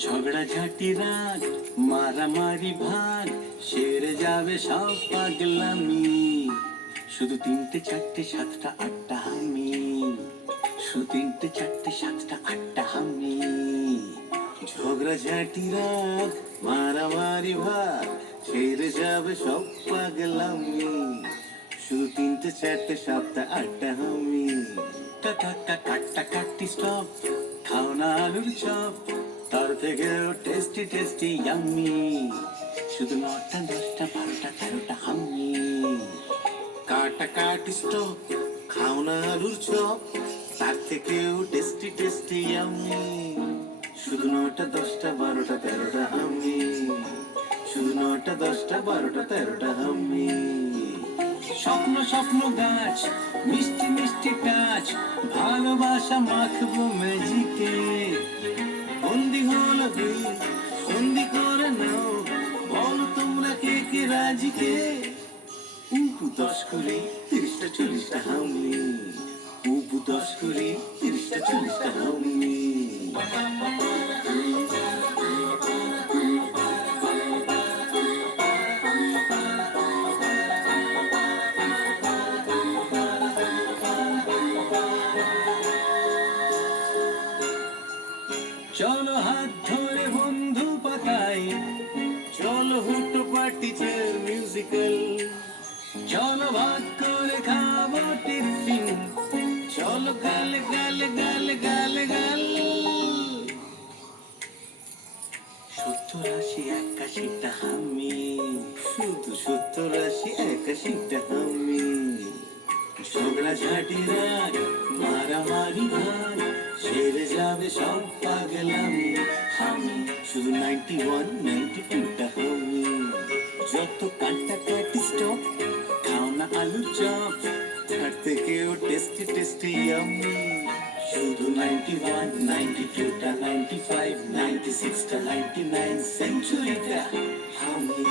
ঝগড়াঝাটি রাগ মারামারি ভাগ সেরে যাবে সব পাগলামি। শুধু তিনটে চারটে সাতটা আটটা আমি, শুধু তিনটে চারটে সাতটা আটটা আমি। ঝগড়াঝাটি রাগ মারামারি ভাগ সেরে যাবে সব পাগলামি। শুধু তিনটে চারটে সাতটা আটটা আমি। টাটা কাটটা কাটটি স্টপ, খাও না আলুর চপ, তার থেকেও টেস্টি টেস্টি ইয়াম্মি। শুধু নটা দশটা বারোটা তেরোটা আমি। কাটা কাটি স্টপ, খাও না আলুর চপ, তার থেকেও টেস্টি টেস্টি ইয়াম্মি। শুধু নটা দশটা বারোটা তেরোটা আমি। শুধু নটা দশটা বারোটা তেরোটা আমি। স্বপ্ন স্বপ্ন গাছ, মিষ্টি মিষ্টি কাজ, ভালোবাসা মাখবো ম্যাজিকে। বন্দি হলো দিল, বন্দি করে নাও, বলো তোমরা কে কে রাজি কে। 10 কুড়ি 30টা 40টা আমি। 10 কুড়ি 30টা 40টা আমি। চলো হাত ধরে বন্ধু পাতাই, চলো হুটো পার্টি চেয়ার মিউজিক্যাল, চলো ভাগ করে খাবো টিফিন, চলো গালে গালে গালে গালে গাল। 70 80 81টা আমি, শুধু 70 80 81টা আমি। ঝগড়াঝাটি রাগ মারামারি ভাগ সেরে যাবে সব পাগলামি। আমি শুধু 91 92টা আমি। যত কাটা কাটি স্টপ, খাও না আলুর চপ, তার থেকেও টেস্টি টেস্টি ইয়াম্মি। শুধু 91 92টা 95 96টা 99 সেঞ্চুরিটা আমি।